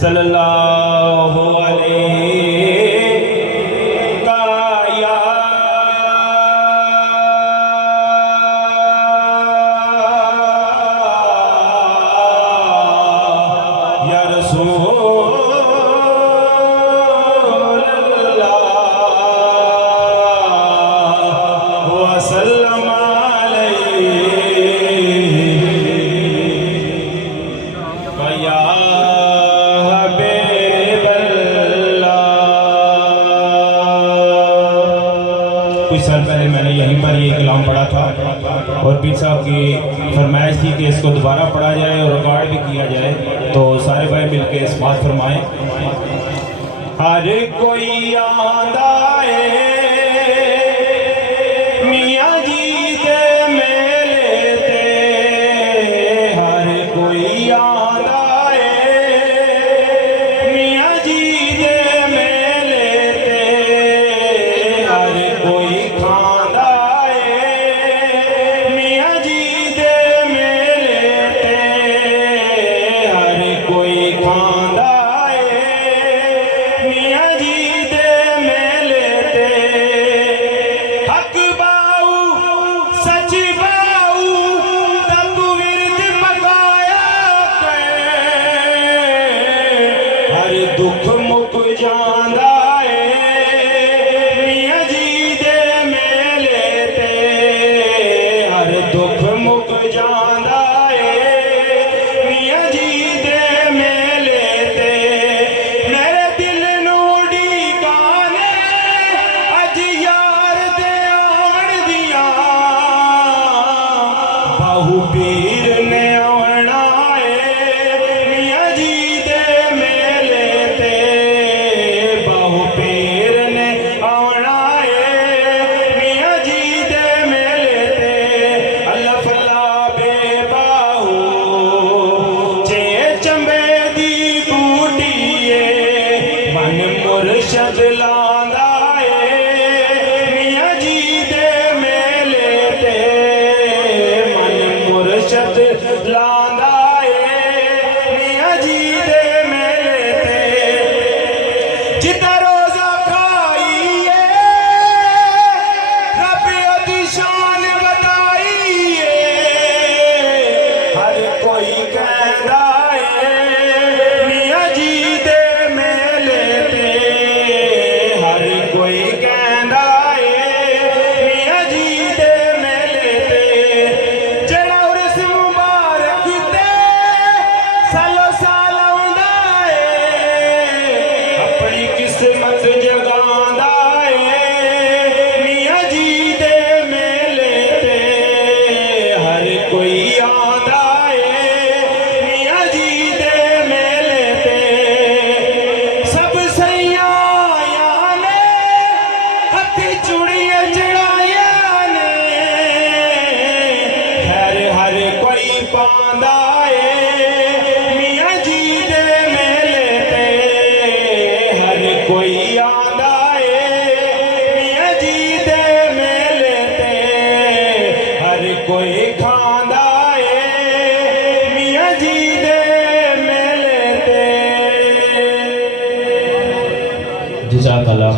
सल्लल्लाहु अलैहि का या रसूल अल्लाह वसल्लम कुछ साल पहले मैंने यहीं पर ये कलाम पढ़ा था और पीर साहब की फरमाइश थी कि इसको दोबारा पढ़ा जाए और रिकॉर्ड भी किया जाए, तो सारे भाई मिलके इस बात फरमाएं। हर कोई आंदा है मियां जी दे मेले ते, हर कोई आंदा है मियां जी दे मेले ते, हर कोई खांदा है मियां जी दे मेले ते, हर कोई खांदा है मियां जी दे मेले ते। हक बाऊ सच बाऊ तब विरद पकाया हर दुख मुक जांदा है मियां जी दे मेले ते, हर दुख मुक जांदा है मियां जी दे मेले ते। मेरे दिल नू डीकाने अज यार दे आवन दियां, बाहू पीर ने आना है मियां जी दे मेले ते, बाहू पीर ने आना है मियां जी दे मेले ते। अल्लाह फला बेबाहू जे चंबे दी बूटिए मन मुर्शद लांदा है मियां जी दे मेले ते, मन मुर्शद लांदा है मियां जी दे मेले ते। जिदा रोजा खाइए रब अदी शान बताइए, हर कोई कहता है मियां जी दे मेले ते, हर कोई कहता है मियां जी दे मेले ते। जड़ा उर्स मुबारक ते सालो साल आउंदा है, अपनी किस्मत जगांदा है मियां जी दे मेले ते, हर कोई आंदा है मियां जी दे मेले ते। सब सैयां आया ने हत्थी चूड़ियां चढ़ाया ने, खैर हर कोई पांदा है मियां जी दे मेले ते, हर कोई आंदा है मियां जी दे मेले ते, हर कोई खांदा है मियां जी दे मेले ते। जज़ाकल्लाह।